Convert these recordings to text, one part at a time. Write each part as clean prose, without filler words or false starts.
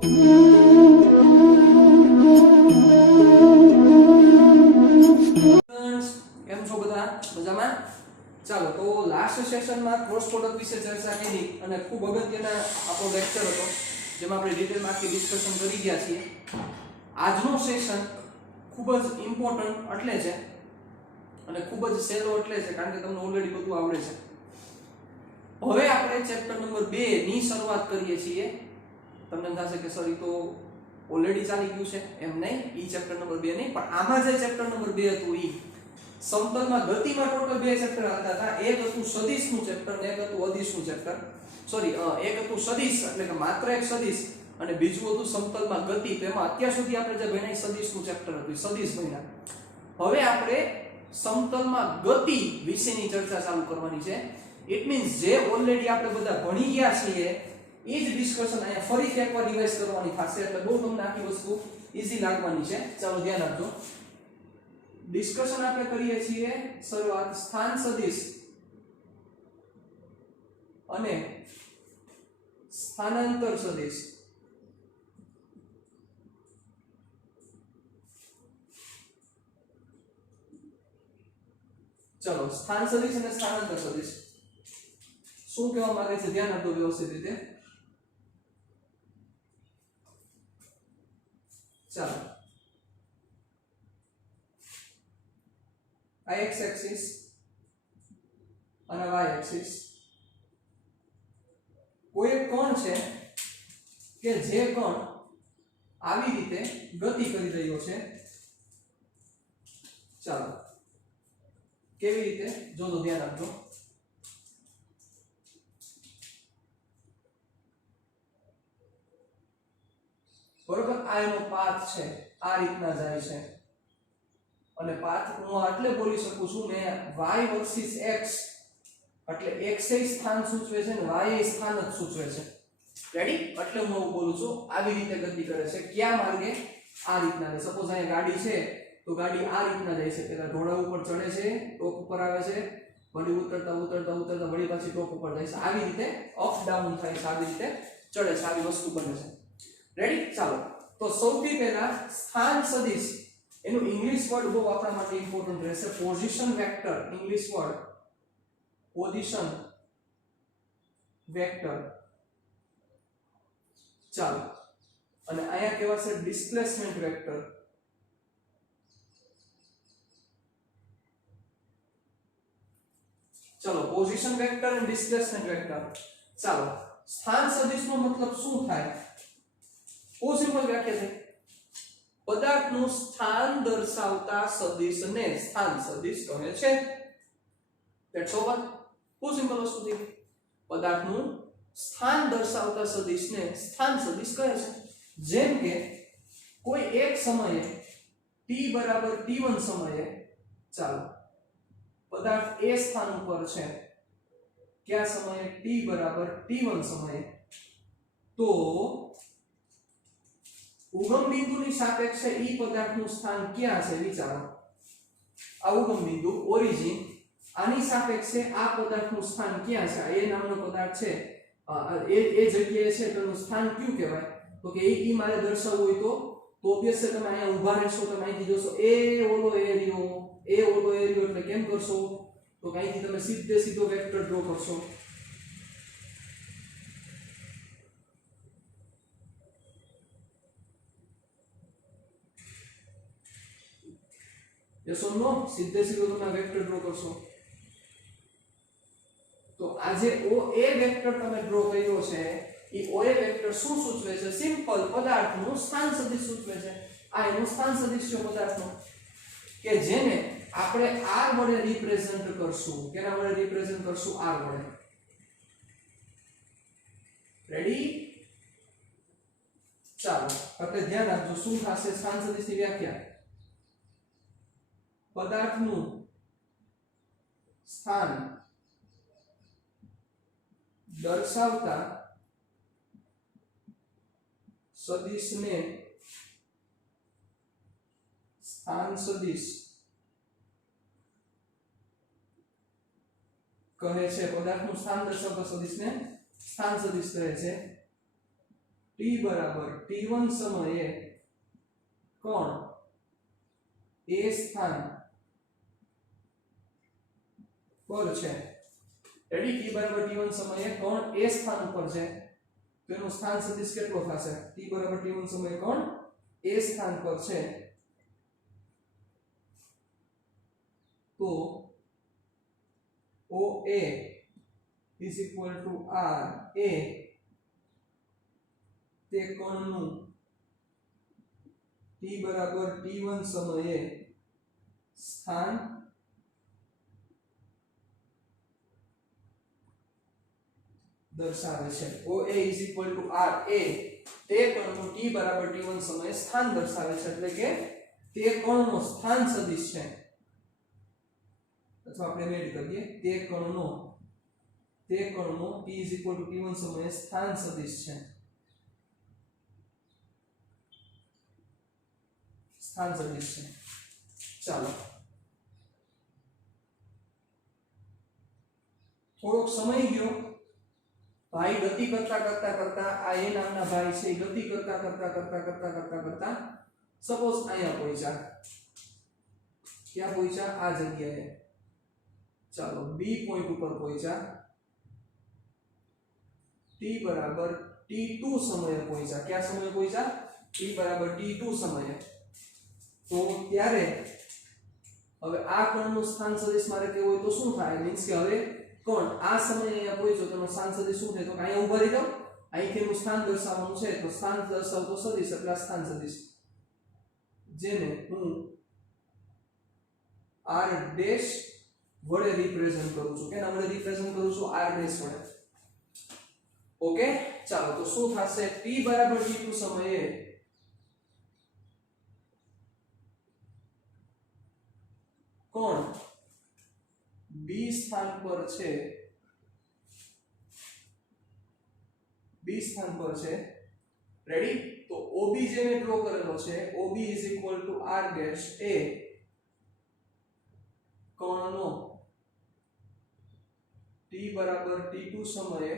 કેમ છો બધા મજામાં? ચાલો તો લાસ્ટ સેશનમાં ક્રોસ પ્રોડક્ટ વિશે ચર્ચા કરી અને ખૂબ અગત્યના આપણો લેક્ચર હતો જેમાં આપણે ડિટેલમાં આખી ડિસ્કશન કરી ગયા છીએ. આજનો સેશન ખૂબ જ ઇમ્પોર્ટન્ટ એટલે છે અને ખૂબ જ સહેલો એટલે છે કારણ કે તમને ઓલરેડી બધું આવડે છે. હવે આપણે ચેપ્ટર નંબર 2 ની શરૂઆત કરીએ છીએ. તમને થશે કે સર ઈ તો ઓલરેડી ચાલી ગયું છે, એમ નહીં, ઈ ચેપ્ટર નંબર 2 નહીં, પણ આમાં જે ચેપ્ટર નંબર 2 હતું ઈ સમતલમાં ગતિમાં ટોટલ 2 ચેપ્ટર હતા. એક હતું સદિશનું ચેપ્ટર અને એક હતું અદિશનું ચેપ્ટર. સોરી, એક હતું સદિશ એટલે કે માત્ર એક સદિશ અને બીજું હતું સમતલમાં ગતિ. તો એમાં અત્યાર સુધી આપણે જે ભણ્યા સદિશનું ચેપ્ટર હતું, સદિશ ભણ્યા. હવે આપણે સમતલમાં ગતિ વિશેની ચર્ચા ચાલુ કરવાની છે. ઇટ મીન્સ જે ઓલરેડી આપણે બધા ભણી ગયા છીએ એ જ ડિસ્કશન અહીંયા ફરીથી એકવાર રિવાઇઝ કરવાની થશે એટલે બહુ તમને આખી વસ્તુ ઈઝી લાગવાની છે. ચાલો ધ્યાન આપજો. ડિસ્કશન આપણે કરીએ છીએ શરૂઆત સ્થાન સદિશ અને સ્થાનાંતર સદિશ. ચલો સ્થાન સદિશ અને સ્થાનાંતર સદિશ શું કહેવા માંગે છે ધ્યાન આપજો વ્યવસ્થિત રીતે. ચાલો આ x એક્સિસ અને y એક્સિસ કોઈ એક કોણ છે કે જે કોણ આવી રીતે ગતિ કરી રહ્યો છે. ચાલો કેવી રીતે જોજો, ધ્યાન આપજો. બરોબર, આ એનો પાથ છે, આ રીતના જાય છે અને પાથ હું એટલે બોલી શકું છું મેં y વર્સિસ x એટલે x એ સ્થાન સૂચવે છે અને y એ સ્થાન જ સૂચવે છે. રેડી? એટલે હું એવું બોલું છું આવી રીતે ગતિ કરે છે. કયા માર્ગે? આ રીતના. સપોઝ અહીંયા ગાડી છે તો ગાડી આ રીતના જાય છે. પહેલા ઢોળા ઉપર ચડે છે, ટોપ ઉપર આવે છે, વળી ઉતરતા ઉતરતા ઉતરતા વળી પાછી ટોપ ઉપર જાય છે. આવી રીતે અપ ડાઉન થાય છે, આવી રીતે ચડે છે, આવી વસ્તુ બને છે. રેડી? ચાલો તો સૌથી પહેલા સ્થાન સદિશ એનું ઇંગ્લિશ વર્ડ બહુ આપણા માટે ઇમ્પોર્ટન્ટ રહેશે. Position vector, English word position vector. ચાલો અને અહીંયા કહેવાશે ડિસ્પ્લેસમેન્ટ વેક્ટર. ચલો પોઝિશન વેક્ટર અને ડિસ્પ્લેસમેન્ટ વેક્ટર. ચાલો સ્થાન સદિશનો મતલબ શું થાય? બહુ સિમ્પલ વ્યાખ્યા છે. પદાર્થનું સ્થાન દર્શાવતા સદિશને સ્થાન સદિશ કહે છે. That's over. બહુ સિમ્પલ વસ્તુ છે. પદાર્થનું સ્થાન દર્શાવતા સદિશને સ્થાન સદિશ કહે છે. જેમ કે કોઈ એક સમયે t બરાબર t1 સમયે ચાલો પદાર્થ એ સ્થાન ઉપર છે. કયા સમયે? t બરાબર t1 સમયે. તો ઉગમ બિંદુની સાપેક્ષે ઈ પદાર્થનું સ્થાન ક્યાં છે વિચારો. આ ઉગમ બિંદુ ઓરિજિન, આની સાપેક્ષે આ પદાર્થનું સ્થાન ક્યાં છે? આ એ નામનો પદાર્થ છે, એ જગ્યાએ છે, તેનું સ્થાન કયું કહેવાય? તો કે ઈ મારે દર્શાવવું હોય તો ઓબ્વિયસલી તમે અહીંયા ઊભા રહેશો, તમે અહીંથી જોશો એ ઓલો એરિયો એટલે કેમ કરશો? તો અહીંથી તમે સીધો વેક્ટર ડ્રો કરશો. યસ ઓર નો? સીધો તમે વેક્ટર ડ્રો કરશો. તો આ જે OA વેક્ટર તમે ડ્રો કર્યો છે એ OA વેક્ટર શું સૂચવે છે? સિમ્પલ પદાર્થનું સ્થાન સદિશ સૂચવે છે. આ એનું સ્થાન સદિશ છે પદાર્થનું કે જેને આપણે r વડે રિપ્રેઝન્ટ કરશું. કેના વડે રિપ્રેઝન્ટ કરશું? r વડે. રેડી? ચાલો એટલે ધ્યાન રાખજો શું થશે સ્થાન સદિશની વ્યાખ્યા. પદાર્થનું સ્થાન દર્શાવતા સદિશને સ્થાન સદિશ કહે છે. પદાર્થનું સ્થાન દર્શાવતા સદિશને સ્થાન સદિશ કહે છે. t બરાબર t1 સમયે કોણ a સ્થાન પર છે. રેડી? t બરાબર t1 સમયે કોણ a સ્થાન પર છે તો એનું સ્થાન સદિશ કેટલો થશે? t બરાબર t1 સમયે કોણ a સ્થાન પર છે તો OA is equal to R A તે કોણનું t બરાબર t1 સમયે સ્થાન દર્શાવે છે. OA is equal to R A તે કોણનું t બરાબર t1 સમયે સ્થાન દર્શાવે છે એટલે કે તે કોણનો સ્થાન સદિશ છે. અથવા આપણે મેળ કરીએ તે કોણનો t is equal to t1 સમયે સ્થાન સદિશ છે. સ્થાન સદિશ છે. ચાલો થોડોક સમય ગયો, ભાઈ ગતિ કરતા કરતા કરતા આ એ નામના ભાઈ છે ગતિ કરતા કરતા કરતા કરતા કરતા કરતા સપોઝ અહીંયા પહોંચ્યા. ક્યાં પહોંચ્યા? આ જગ્યાએ. ચાલો બી પોઈન્ટ ઉપર પહોંચ્યા, t બરાબર t2 સમયે પહોંચ્યા. કયા સમયે પહોંચ્યા? t બરાબર t2 સમયે. તો ત્યારે હવે આ કોણનું સ્થાન સદિશ મારે કેવું હોય તો શું થાય? મીન્સ કે હવે કોણ આ સમયે અહીંયા પહોંચ્યો તો એનો સ્થાન સદિશ શું થાય? તો અહીંયા ઊભા રહી જાઓ, અહીંથી એનું સ્થાન દર્શાવવાનું છે તો સ્થાન દર્શાવતો સદિશ એટલે આ સ્થાન સદિશ જેને હું r ડેશ વડે રિપ્રેઝન્ટ કરું છું. કેના વડે રિપ્રેઝન્ટ કરું છું? r ડેશ વડે. ઓકે, ચાલો તો શું થશે? t બરાબર t2 સમયે કોણ b સ્થાન પર છે, b સ્થાન પર છે. રેડી? તો OB જે મેં ડ્રો કરેલો છે OB is equal to r dash a કોણનો t બરાબર t2 સમયે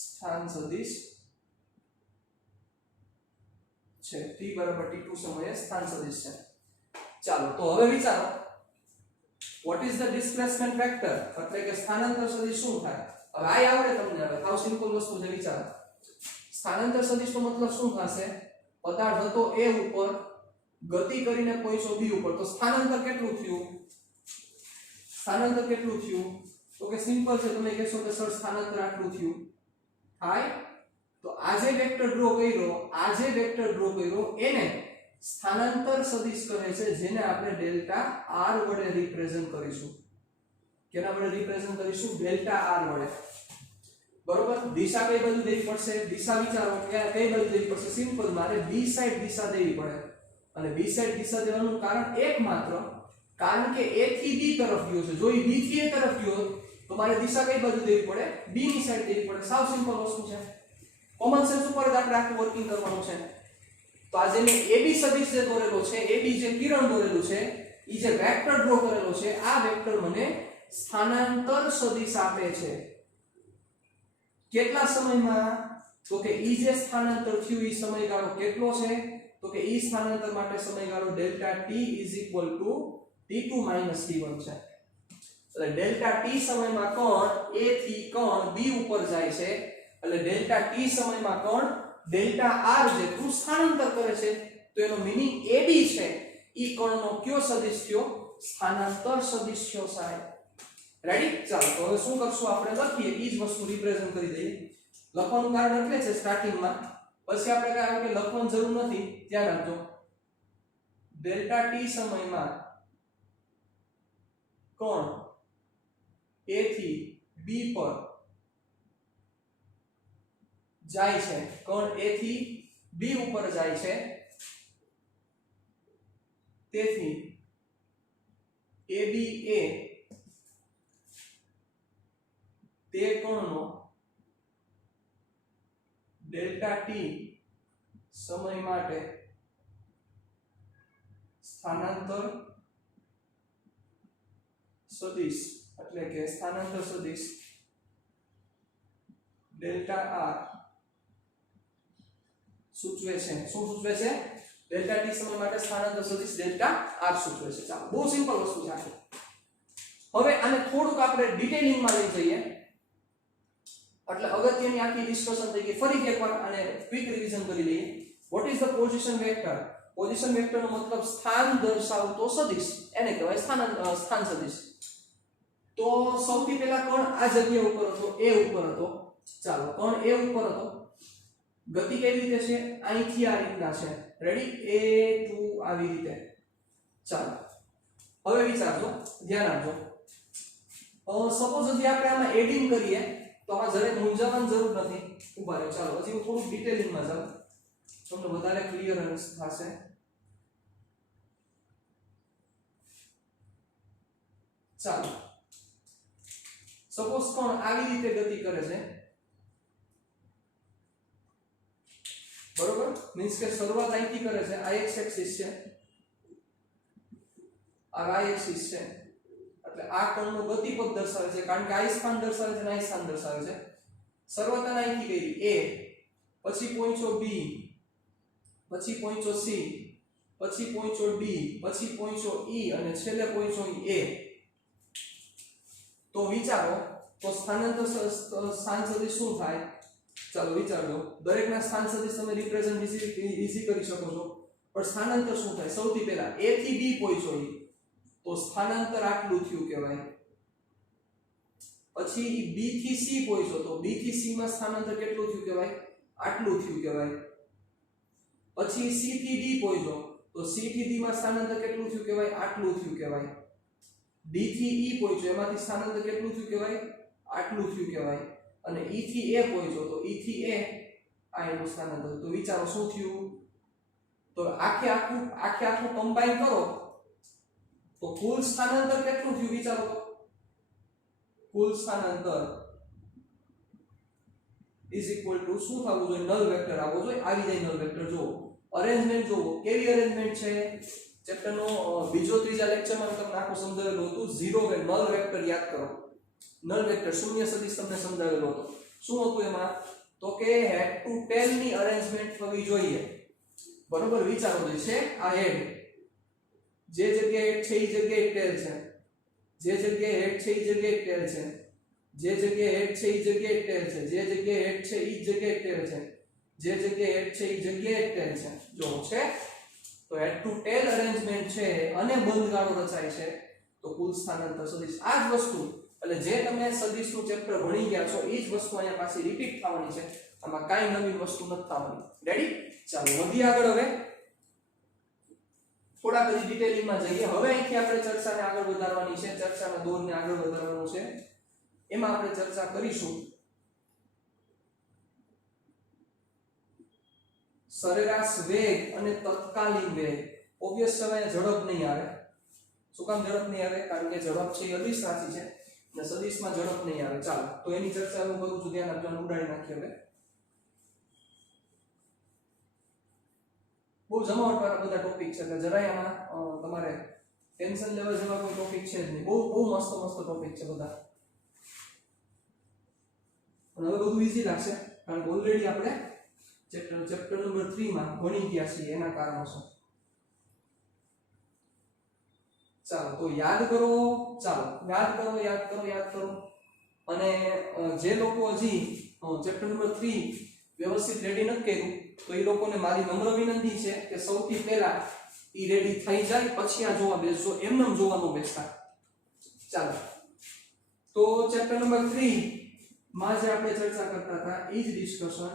સ્થાન સદિશ છે. t બરાબર t2 સમયે સ્થાન સદિશ છે. ચાલો તો હવે વિચારો what is the displacement vector એટલે કે સ્થાનાંતર સદિશ શું થાય? હવે આ આવડે તમને. હવે હાવ સિમ્પલ વસ્તુ છે. વિચારો સ્થાનાંતર સદિશનો મતલબ શું થશે? પદાર્થ હતો a ઉપર ગતિ કરીને પહોંચ્યો b ઉપર તો સ્થાનાંતર કેટલું થયું? સ્થાનાંતર કેટલું થયું? તો કે સિમ્પલ છે. તમે કહેશો કે સર સ્થાનાંતર આટલું થયું થાય. તો આ જે વેક્ટર ડ્રો કર્યો એને સ્થાનાંતર સદિશ કહે છે જેને આપણે ડેલ્ટા r વડે રિપ્રેઝન્ટ કરીશું. કેના વડે રિપ્રેઝન્ટ કરીશું? ડેલ્ટા r વડે. બરોબર? દિશા કઈ બાજુ દેવી પડશે? દિશા વિચારો કે કઈ બાજુ દેવી પડશે? સિમ્પલ, મારે b સાઈડ દિશા દેવી પડે. અને b સાઈડ દિશા દેવાનું કારણ એકમાત્ર કારણ કે a થી b તરફ ગયો છે. જો એ b થી a તરફ ગયો તો મારે દિશા કઈ બાજુ દેવી પડે? b ની સાઈડ દેવી પડે. સાવ સિમ્પલ વસ્તુ છે. કોમન સેન્સ ઉપર જ આપણે આખું વર્કિંગ કરવાનું છે. તો આ જેને AB સદિશ જે દોરેલો છે, AB જે કિરણ દોરેલું છે, ઈ જે વેક્ટર ડ્રો કરેલો છે, આ વેક્ટર મને સ્થાનાંતર સદિશ આપે છે. કેટલા સમયમાં? તો કે ઈ જે સ્થાનાંતર થયું ઈ સમયગાળો કેટલો છે? તો કે ઈ સ્થાનાંતર માટે સમયગાળો delta t is equal to t2 minus t1 છે. એટલે ડેલ્ટા t સમયમાં કોણ a થી કોણ b ઉપર જાય છે એટલે ડેલ્ટા t સમયમાં કોણ ડેલ્ટા r જેટલું સ્થાનાંતર કરે છે. તો એનો મીનિંગ AB છે ઈ કોણનો કયો સદિશ થયો? સ્થાનાંતર સદિશ થયો સાહેબ. રેડી? ચાલો તો હવે શું કરશું? આપણે લખીએ ઈ જ વસ્તુ રિપ્રેઝન્ટ કરી દઈએ. લખવાનું કારણ એટલે છે સ્ટાર્ટિંગમાં, પછી આપણે કહ્યું કે લખવાની જરૂર નથી. ધ્યાન રાખજો. ડેલ્ટા t સમયમાં કોણ a થી b પર જાય છે, કોણ a થી b ઉપર જાય છે, તેથી AB એ તે કોણનો ડેલ્ટા t સમય માટે સ્થાનાંતર સદિશ એટલે કે સ્થાનાંતર સદિશ ડેલ્ટા r સૂચવે છે. શું સૂચવે છે? ડેલ્ટા ટી સમય માટે સ્થાનાંતર સદિશ ડેલ્ટા આર સૂચવે છે. ચાલો બહુ સિમ્પલ વસ્તુ છે આ. હવે આને થોડુંક આપણે ડિટેલિંગમાં લઈ જઈએ એટલે અગત્યની આખી ડિસ્કશન થઈ ગઈ. ફરીથી એકવાર આને ક્વિક રિવિઝન કરી લઈએ. What is the position vector? Position વેક્ટરનો મતલબ સ્થાન દર્શાવતો સદિશ, એને કહેવાય સ્થાન સદિશ. તો સૌથી પહેલા કણ આ જગ્યા ઉપર હતો, એ ઉપર હતો. ચાલો કણ એ ઉપર હતો. ગતિ કેવી રીતે છે? અહીંથી આ રીતના છે. રેડી? a to આવી રીતે. ચાલો હવે વિચારજો, ધ્યાન આપજો. સપોઝ હજી આપણે આમાં એડિંગ કરીએ તો આ જરાય મૂંઝાવાની જરૂર નથી. ઉભા રહો. ચાલો હજી હું થોડું ડિટેલિંગમાં જાઉં, તમને વધારે ક્લિયરન્સ થશે. ચાલો સપોઝ કોણ આવી રીતે ગતિ કરે છે, બરોબર? મીન્સ કે શરૂઆત અહીંથી કરે છે. આ x એક્સિસ છે, આ y એક્સિસ છે. એટલે આ કોણનો ગતિપથ દર્શાવે છે, કારણ કે આ સ્થાન દર્શાવે છે અને આ સ્થાન દર્શાવે છે. શરૂઆત અહીંથી કરી a, પછી પહોંચ્યો b, પછી પહોંચ્યો c, પછી પહોંચ્યો d, પછી પહોંચ્યો e અને છેલ્લે પહોંચ્યો a. તો વિચારો તો સ્થાનાંતર સ્થાન સદિશ શું થાય? ચાલો વિચારજો. દરેકના સ્થાન સદિશ તમે રિપ્રેઝન્ટ ઈઝી કરી શકો છો, પણ સ્થાનાંતર શું થાય? સૌથી પહેલા a થી b પહોંચ્યો તો સ્થાનાંતર આટલું થયું કહેવાય. પછી b થી c પહોંચ્યો તો b થી c માં સ્થાનાંતર કેટલું થયું કહેવાય? આટલું થયું કહેવાય. પછી c થી d પહોંચ્યો તો c થી d માં સ્થાનાંતર કેટલું થયું કહેવાય? આટલું થયું કહેવાય. d થી e પહોંચ્યો એમાંથી સ્થાનાંતર કેટલું થયું કહેવાય? આટલું થયું કહેવાય. અને e થી a પહોંચ્યો તો e થી a આ એનું સ્થાનાંતર. તો વિચારો શું થયું? તો આખે આખું કમ્બાઈન કરો તો કુલ સ્થાનાંતર કેટલું થયું વિચારો તો. કુલ સ્થાનાંતર ઇઝ ઇક્વલ ટુ શું થવું જોઈએ? નલ વેક્ટર આવવો જોઈએ. આવી જાય નલ વેક્ટર. જો અરેન્જમેન્ટ જોવો કેવી અરેન્જમેન્ટ છે. ચેપ્ટરનો બીજો ત્રીજા લેક્ચરમાં તમને આખું સમજાવેલું હતું. ઝીરો નલ વેક્ટર યાદ કરો. નલ વેક્ટર શૂન્ય સદિશ તમને સમજાવેલો હતો. શું હતું એમાં? તો કે હેડ ટુ ટેલ ની અરેન્જમેન્ટ થવી જોઈએ. બરોબર? વિચારો છે આ હેડ જે જગ્યાએ હેડ છે એ જગ્યાએ ટેલ છે, જે જગ્યાએ હેડ છે એ જગ્યાએ ટેલ છે, જે જગ્યાએ હેડ છે એ જગ્યાએ ટેલ છે, જે જગ્યાએ હેડ છે એ જગ્યાએ ટેલ છે, જે જગ્યાએ હેડ છે એ જગ્યાએ ટેલ છે. જો છે તો હેડ ટુ ટેલ અરેન્જમેન્ટ છે અને બંધગાળો રચાય છે તો કુલ સ્થાનાંતર સદિશ. આ જ વસ્તુ એટલે જે તમે સદિશનું ચેપ્ટર ભણી ગયા છો એ જ વસ્તુ અહીંયા પાછી રિપીટ થવાની છે. આમાં કાઈ નવી વસ્તુ નથી થવાની. રેડી? ચાલો વધી આગળ. હવે થોડા બધી ડિટેલિંગમાં જઈએ. હવે અહીંથી આપણે ચર્ચાને આગળ વધારવાની છે, ચર્ચાના દોરને આગળ વધારવાનું છે. એમાં આપણે ચર્ચા કરીશું સરેરાશ વેગ અને તત્કાલીન વેગ. ઓબ્વિયસ સમયે ઝડપ નહીં આવે. શું કામ ઝડપ નહીં આવે? કારણ કે ઝડપ છે એ અદિશ રાશિ છે અને સદિશમાં ઝડપ નહીં આવે. ચાલો તો એની ચર્ચા હું કરું છું. ધ્યાન આપજો. ઉડાડી નાખીએ. હવે બહુ જમાવટ વાળા બધા ટોપિક છે એટલે જરાય આમાં તમારે ટેન્શન લેવા જેવા કોઈ ટોપિક છે જ નહીં. બહુ મસ્ત ટોપિક છે બધા. અને હવે બધું ઈઝી લાગશે કારણ કે ઓલરેડી આપણે ચેપ્ટર નંબર 3 માં ભણી ગયા છીએ એના કારણોસર. ચાલો તો યાદ કરો. અને જે લોકો હજી ચેપ્ટર નંબર 3 વ્યવસ્થિત રેડી નથી કર્યું તો એ લોકોને મારી નમ્ર વિનંતી છે કે સૌથી પહેલા ઈ રેડી થઈ જાય પછી આ જોવા બેસજો. એમનેમ જોવાનું બેસતા. ચાલો તો ચેપ્ટર નંબર 3 માં જે આપણે ચર્ચા કરતા હતા એ જ ડિસ્કશન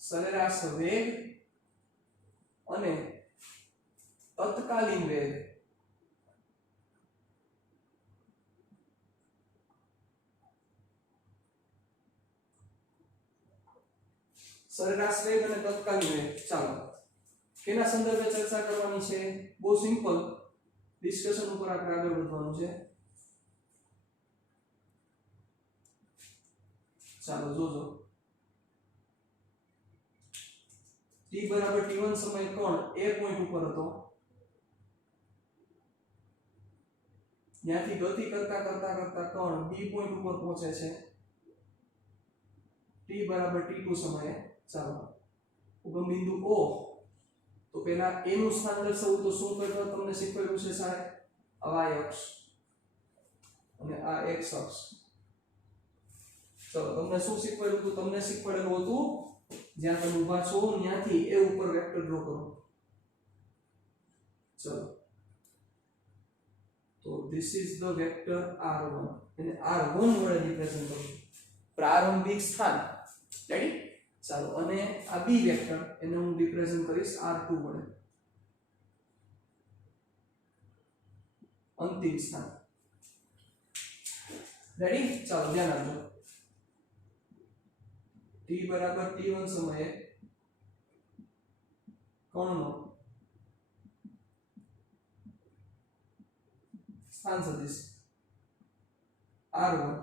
સરેરાશ વેગ અને તત્કાલીન વેગ. સરેરાશ વેગ અને તત્કાલીન વેગ. ચાલો કેના સંદર્ભે ચર્ચા કરવાની છે? બહુ સિમ્પલ ડિસ્કશન ઉપર આપણે આગળ વધવાનું છે. ચાલો જોજો. t બરાબર t1 સમયે કોણ a પોઈન્ટ ઉપર હતો, ત્યાંથી ગતિ કરતા કોણ b પોઈન્ટ ઉપર પહોંચે છે t બરાબર t2 સમયે. ચાલો ઉગમ બિંદુ O તો પેલા A નું સ્થાન દર્શાવવું તો શું કરવું તમને શીખવેલું છે સાહેબ y અક્ષ અને આ x અક્ષ ચલો તમને શું શીખવેલું હતું તમને શીખવાડેલું હતું જ્યાં તમે ઊભા છો ત્યાંથી A ઉપર વેક્ટર ડ્રો કરો ચલો તો this is the vector r1 અને r1 વડે રિપ્રેઝન્ટ કરો પ્રારંભિક સ્થાન રેડી ચાલો અને આ b વેક્ટર એને હું રિપ્રેઝન્ટ કરીશ r2 વડે અંતિમ સ્થાન રેડી ચાલો ધ્યાન આપજો t બરાબર t1 સમયે કોણનો સ્થાન સદિશ r1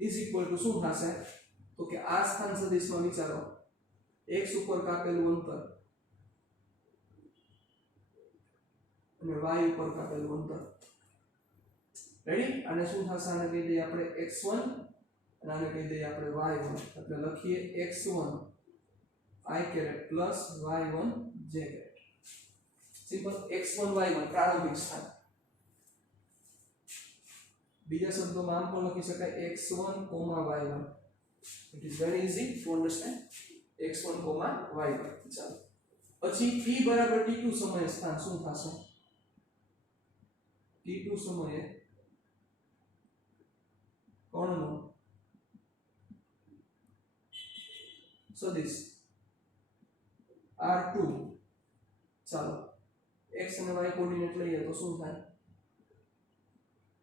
ઇઝ ઇક્વલ ટુ શું થશે તો કે આ સ્થાન સદિશમાં વિચારો x ઉપર કાપેલું અંતર અને y ઉપર કાપેલું અંતર રેડી અને શું થશે આને કહી દઈએ આપણે x1 અને આને કહી દઈએ આપણે y1 એટલે લખીએ x1 i caret plus y1 j caret simple x1 y1 પ્રારંભિક સ્થાન બીજા શબ્દોમાં આમ પણ લખી શકાય x1, y1 it is very easy to understand x1, y1 ચાલો પછી t બરાબર t2 સમયે સ્થાન શું થશે t2 સમયે કોણનો સદિશ r2 ચાલો x અને y કોઓર્ડિનેટ લઈએ તો શું થાય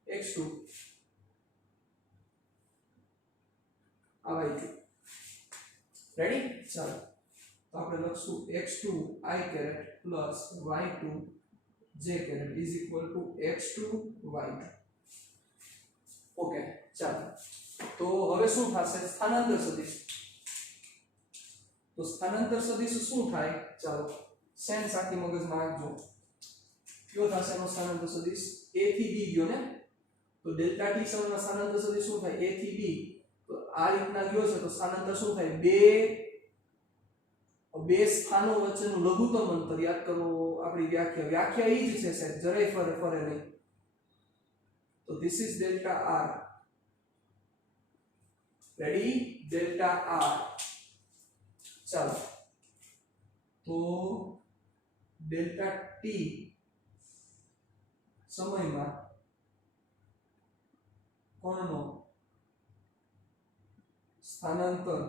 x2 y2 રેડી ચાલો તો આપણે લખશું x2 i caret plus y2 j caret is equal to x2 y2 okay ચાલો તો હવે શું થશે સ્થાનાંતર સદિશ તો સ્થાનાંતર સદિશ શું થાય ચાલો સેન્સ આખી મગજમાં રાખજો કયો થશે એનો સ્થાનાંતર સદિશ a થી b ગયો ને તો ડેલ્ટા t સમયમાં સ્થાનાંતર સદિશ શું થાય a થી b તો આ રીતના ગયો છે તો સ્થાનાંતર શું થાય બે સ્થાનો વચ્ચેનું લઘુત્તમ અંતર યાદ કરો આપણી વ્યાખ્યા ઈ જ છે સાહેબ જરાય ફરે નહીં તો this is delta r ready delta r ચાલો તો ડેલ્ટા t સમયમાં કોણનો સ્થાનાંતર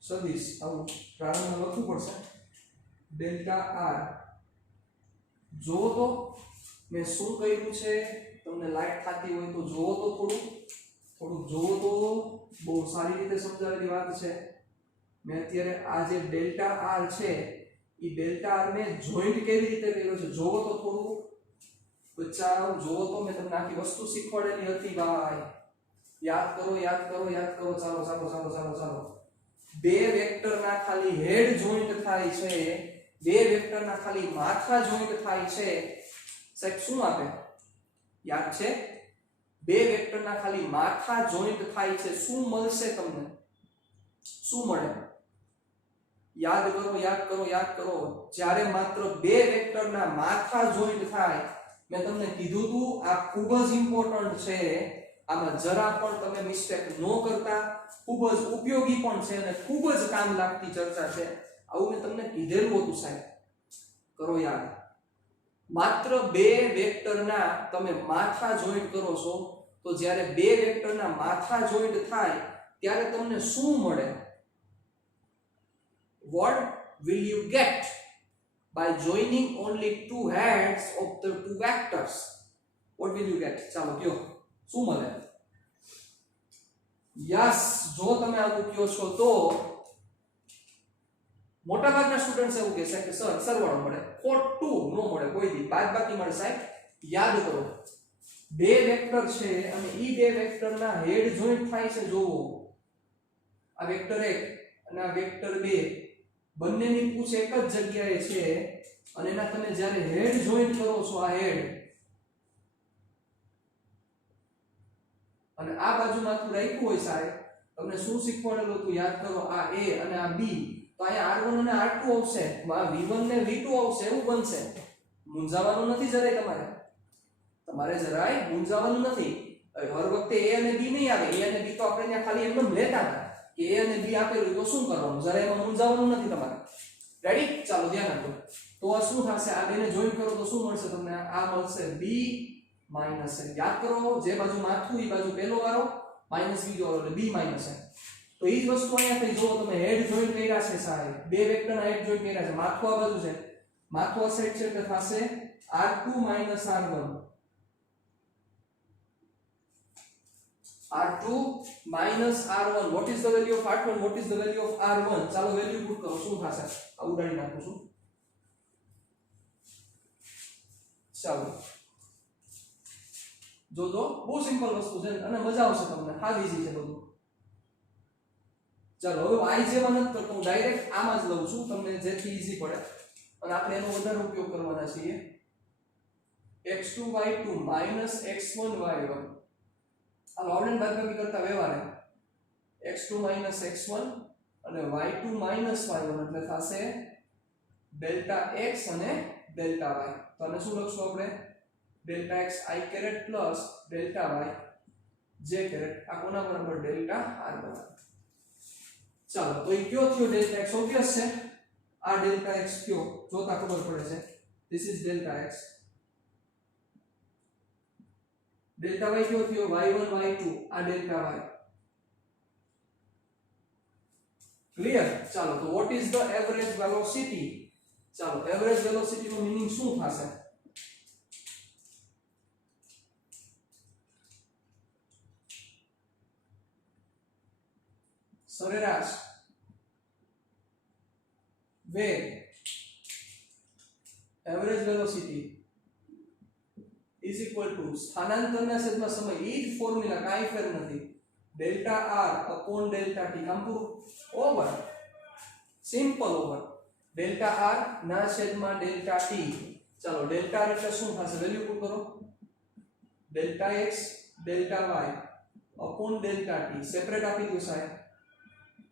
સદિશ આવું પ્રારંભમાં લખવું પડશે ડેલ્ટા r જો તો મેં શું કર્યું છે તમને લાઈટ થતી હોય તો જોવો તો થોડુંક જોવો તો બહુ સારી રીતે સમજાવેલી વાત છે મેં અત્યારે આ જે ડેલ્ટા r છે એ ડેલ્ટા r ને જોઈન્ટ કેવી રીતે કર્યો છે જોવો તો થોડું બચ્ચાઓ જોવો તો મેં તમને આખી વસ્તુ શીખવાડેલી હતી ભાઈ યાદ કરો ચાલો બે વેક્ટરના ખાલી હેડ જોઈન્ટ થાય છે બે વેક્ટરના ખાલી માથા જોઈન્ટ થાય છે સાહેબ શું આપે યાદ છે બે વેક્ટરના ખાલી માથા જોઈન્ટ થાય છે શું મળશે તમને શું મળે યાદ કરો જ્યારે માત્ર બે વેક્ટરના માથા જોઈન્ટ થાય મેં તમને કીધું હતું આ ખૂબ જ ઇમ્પોર્ટન્ટ છે આમાં જરા પણ તમે મિસ્ટેક ન કરતા ખૂબ જ ઉપયોગી પણ છે અને ખૂબ જ કામ લાગતી ચર્ચા છે આવું મેં તમને કીધેલું હતું સાહેબ કરો યાદ માત્ર બે વેક્ટરના તમે માથા જોઈન્ટ કરો છો તો જ્યારે બે વેક્ટરના માથા જોઈન્ટ થાય ત્યારે તમને શું મળે what will you get by joining only two heads of the two vectors what will you get ચાલો કયો શું મળે યસ જો તમે આવું કયો છો તો મોટાભાગના સ્ટુડન્ટ્સ એવું કહેશે કે સર સરવાળો મળે ખોટું ન મળે કોઈ દી બાદબાકી મળે સાહેબ યાદ કરો બે વેક્ટર છે અને ઈ બે વેક્ટરના હેડ જોઈન્ટ થાય છે જોવો આ વેક્ટર 1 અને આ વેક્ટર 2 બંનેની પૂછ એક જ જગ્યાએ છે અને એના તમે જ્યારે હેડ જોઈન્ટ કરો છો આ હેડ અને આ બાજુ માથું રાખ્યું હોય સાહેબ તમને શું શીખવાડેલું હતું યાદ કરો, આ a અને આ b, તો અહીંયા r1 અને r2 આવશે, આ v1 ને v2 આવશે, એવું બનશે. મૂંઝાવાનું નથી જરાય તમારે જરાય મૂંઝાવાનું નથી. હર વખતે a અને b નહીં આવે. a અને b તો આપણે ત્યાં ખાલી એમ લેતા હતા કે a અને b આપેલું તો શું કરવાનું, જરાય એમાં મૂંઝાવાનું નથી તમારે. રેડી? ચાલો ધ્યાન આપજો. તો આ શું થશે, આ બેને જોઈન કરો તો શું મળશે તમને, આ મળશે b માઈનસ a. યાદ કરો, જે બાજુ માથું એ બાજુ પહેલો વારો, માઈનસ બીજો વારો, એટલે b માઈનસ a. તો એ જ વસ્તુ અહીંયા થઈ, જો તમે હેડ જોઈન કર્યા છે સાહેબ, બે વેક્ટરના હેડ જોઈન કર્યા છે, માથું આ બાજુ છે, માથું આ સાઈડ છે, એટલે થશે r2 minus r1, r2 minus r1. what is the value of r2 and what is the value of r1? ચાલો વેલ્યુ પુટ કરો, શું થશે, આ ઉડાડી નાખું છું. ચાલો જોજો, બહુ સિમ્પલ વસ્તુ છે અને મજા આવશે તમને, હા ઈઝી છે બધું. ચાલો હવે y જેવા નથી કરતો, હું ડાયરેક્ટ આમાં જ લઉં છું તમને જેથી ઈઝી પડે, અને આપણે એનો વધારે ઉપયોગ કરવાના છીએ. x2 y2 minus x1 y1. આ લોરેન્ટ બાદબાકી કરતા વ્યવહારે x2 minus x1 અને y2 minus y1 એટલે થશે ડેલ્ટા x અને ડેલ્ટા y. તો આને શું લખશું આપણે, delta x i caret plus delta y j caret. આ કોના બરાબર, ડેલ્ટા r બરાબર. ચાલો તો એ કયો થયો ડેલ્ટા x, ઓબવિયસ છે. આ ડેલ્ટા x કયો જોતા ખબર પડે છે, this is delta x. Delta y કયો થયો, y1 y2, આ ડેલ્ટા y. ક્લિયર? ચાલો તો what is the average velocity? ચાલો એવરેજ વેલોસિટી નો મીનિંગ શું થશે, સરેરાશ વેગ, average velocity is equal to સ્થાનાંતરના છેદમાં સમય. એ જ ફોર્મ્યુલા, કાંઈ ફેર નથી. Delta r upon delta t. કામ પૂરું, over, simple over. Delta r ના છેદમાં ડેલ્ટા t. ચાલો ડેલ્ટા r એટલે શું થશે, વેલ્યુ પુટ કરો. Delta x delta y upon delta t. Separate આપી દો સાહેબ,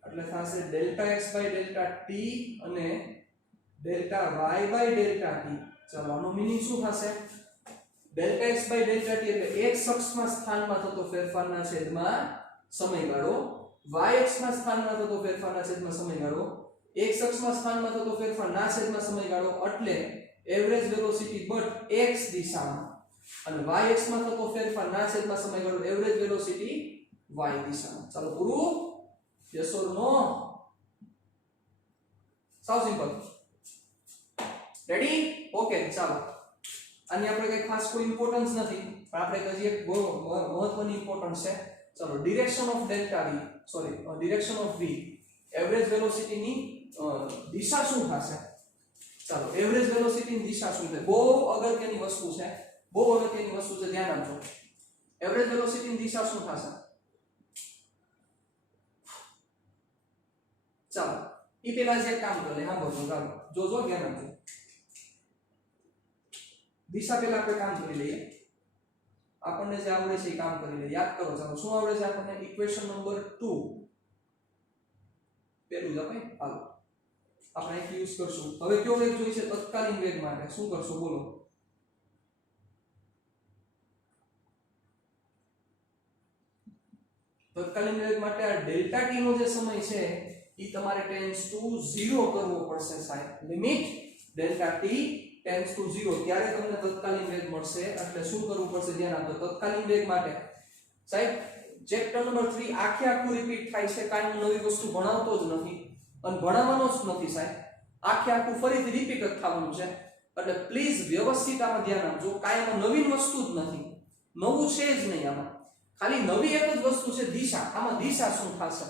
એટલે થશે delta x by delta t અને delta y by delta t. ચાલો આનો મીનિંગ શું થશે, delta x by delta t એટલે x અક્ષમાં સ્થાનમાં થતો ફેરફારના છેદમાં સમયગાળો, y અક્ષમાં સ્થાનમાં થતો ફેરફારના છેદમાં સમયગાળો, x અક્ષમાં સ્થાનમાં થતો ફેરફારના છેદમાં સમયગાળો, એટલે એવરેજ વેલોસિટી બટ x દિશામાં, અને y અક્ષમાં થતો ફેરફારના છેદમાં સમયગાળો, એવરેજ વેલોસિટી y દિશામાં. ચાલો પૂરું, યસ ઓર નો? સાવ સિમ્પલ. રેડી? ઓકે. ચાલો આની આપણે કઈ ખાસ કોઈ ઇમ્પોર્ટન્સ નથી, પણ આપણે હજી એક બહુ મહત્વની ઇમ્પોર્ટન્સ છે. ચલો direction of delta v, sorry direction of v, average velocity ની દિશા શું થશે. ચાલો એવરેજ વેલોસિટી ની દિશા શું છે, બહુ અગત્યની વસ્તુ છે, બહુ અગત્યની વસ્તુ છે, ધ્યાન આપજો. એવરેજ વેલોસિટી ની દિશા શું થશે, ચાલો ઈ પેલા જે કામ કરે હા બોલો, ચાલો જોજો, ધ્યાન આપજો. દિશા પહેલા આપણે કામ કરી લઈએ, આપણને જે આવડે છે એ કામ કરી લઈએ. યાદ કરો, ચાલો શું આવડે છે આપણને, ઇક્વેશન નંબર 2 પેલું જ આપણે હાલો આપણે એક યુઝ કરશું. હવે કયો વેગ જોઈએ છે, તત્કાલીન વેગ માટે શું કરશો બોલો. તત્કાલીન વેગ માટે આ ડેલ્ટા ટી નો જે સમય છે એ તમારે ટેન્ડ્સ ટુ 0 કરવો પડશે સાહેબ. Limit delta T tends to 0, ત્યારે તમને તત્કાલીન વેગ મળશે. એટલે શું કરવું પડશે, ધ્યાન આપજો. તત્કાલીન વેગ માટે સાહેબ ચેપ્ટર નંબર 3 આખું રિપીટ થાય છે, કાંઈ હું નવી વસ્તુ ભણાવતો જ નથી અને ભણાવવાનો જ નથી સાહેબ. આખું ફરીથી રિપીટ જ થવાનું છે. એટલે પ્લીઝ વ્યવસ્થિત આમાં ધ્યાન આપજો. કાંઈ આમાં નવીન વસ્તુ જ નથી, નવું છે જ નહીં આમાં. ખાલી નવી એક જ વસ્તુ છે, દિશા. આમાં દિશા શું થશે,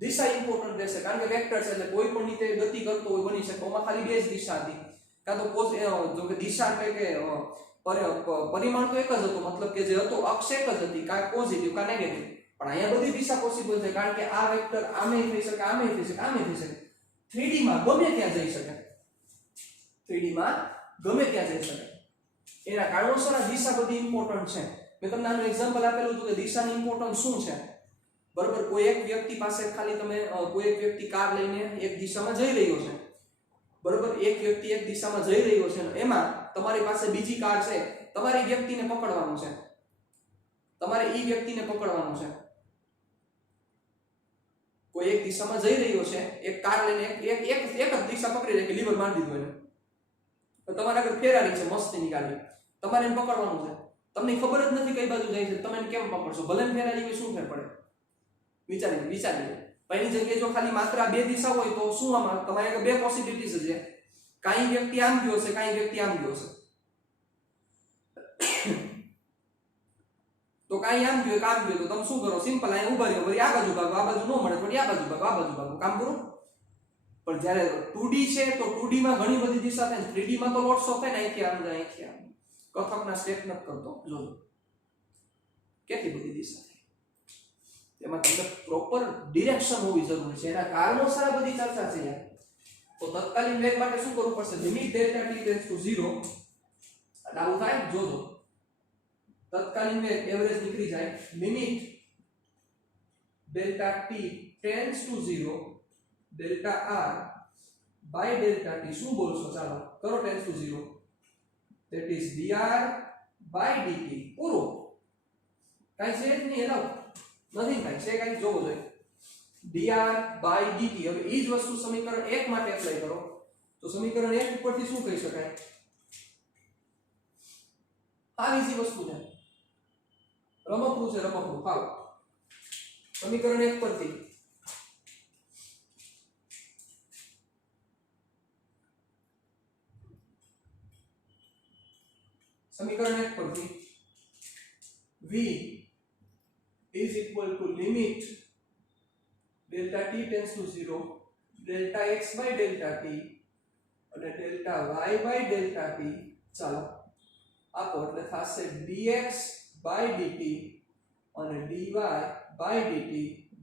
દિશા ઇમ્પોર્ટન્ટ રહેશે, કારણ કે વેક્ટર છે એટલે કોઈ પણ રીતે ગતિ કરતો હોય બની શકે. આમાં ખાલી બે જ દિશા હતી, કાં તો જો કે દિશા એટલે કે પરિમાણ તો એક જ હતું, મતલબ કે જે હતો અક્ષ એક જ હતી, કાં પોઝિટિવ કાં નેગેટિવ. પણ અહીંયા બધી દિશા પોસિબલ છે, કારણ કે આ વેક્ટર આમે થઈ શકે, આમે થઈ શકે, આમે થઈ શકે. 3D માં ગમે ત્યાં જઈ શકે, 3D માં ગમે ત્યાં જઈ શકે. એના કારણોસર આ દિશા બધી ઇમ્પોર્ટન્ટ છે. મેં તમને આનું એક્ઝામ્પલ આપેલું હતું કે દિશાની ઇમ્પોર્ટન્સ શું છે, બરોબર કોઈ એક વ્યક્તિ પાસે ખાલી તમે કોઈ એક વ્યક્તિ કાર લઈને એક દિશામાં જઈ રહ્યો છે, બરોબર એક વ્યક્તિ એક દિશામાં જઈ રહ્યો છે અને એમાં તમારી પાસે બીજી કાર છે, તમારી વ્યક્તિને પકડવાનું છે, તમારે ઈ વ્યક્તિને પકડવાનું છે. કોઈ એક દિશામાં જઈ રહ્યો છે, એક કાર લઈને એક જ દિશા પકડી લે કે લીવર મારી દીધું એને, તો તમારે આગળ ફેરારી છે મસ્તીની ગાડી, તમારે એને પકડવાનું છે, તમને ખબર જ નથી કઈ બાજુ જાય છે, તમે એને કેમ પકડશો? ભલે ફેરારી હોય શું ફેર પડે? વિચારી એની જગ્યાએ જો ખાલી માત્ર આ બે દિશા હોય તો શું આમાં તમારી આગળ બે પોસિબિલિટીઝ છે, કાઈ વ્યક્તિ આમ ગયો છે, કાઈ વ્યક્તિ આમ ગયો છે. તો કાઈ આમ ગયો કામ ગયો તો તમે શું કરો? સિમ્પલ અહીં ઉભા રહ્યો, વળી આ બાજુ ભાગો, આ બાજુ ન મળે વળી આ બાજુ ભાગો, આ બાજુ ભાગો, કામ પૂરું. પણ જ્યારે 2D છે તો 2D માં ઘણી બધી દિશા થાય, 3D માં તો લોટ્સ ઓફ થાય ને, અહીંથી આમ જાય અહીંથી આમ. કથકના સ્ટેપ નથી કરતો, જોજો કેટલી બધી દિશા થાય. એમાં તમને પ્રોપર ડિરેક્શન હોવી જરૂરી છે, એના કારણોસર આ બધી ચર્ચા છે યાર. તો તત્કાલીન વેગ માટે શું કરવું પડશે? Limit delta T tends to 0 એટલે આવું થાય. જોજો તત્કાલીન વેગ એવરેજ નીકળી જાય, limit delta T tends to 0 delta R by delta T શું બોલશો? ચાલો કરો tends to 0 that is dr by dt. પૂરો કાઈ છે જ નહીં, એલાવ નથી કાઈ છે, કાઈ જોવો જોઈએ dr by dt. હવે ઈ જ વસ્તુ સમીકરણ 1 માટે એપ્લાય કરો તો સમીકરણ 1 ઉપરથી શું કહી શકાય? આ ઈઝી વસ્તુ છે, રમકડું છે, રમકડું. હાલો સમીકરણ 1 પરથી સમીકરણ 1 પરથી v is equal to limit delta t tends to 0 delta x by delta t અને delta y by delta t. ચાલો આપો એટલે થશે dx by dt અને dy by dt.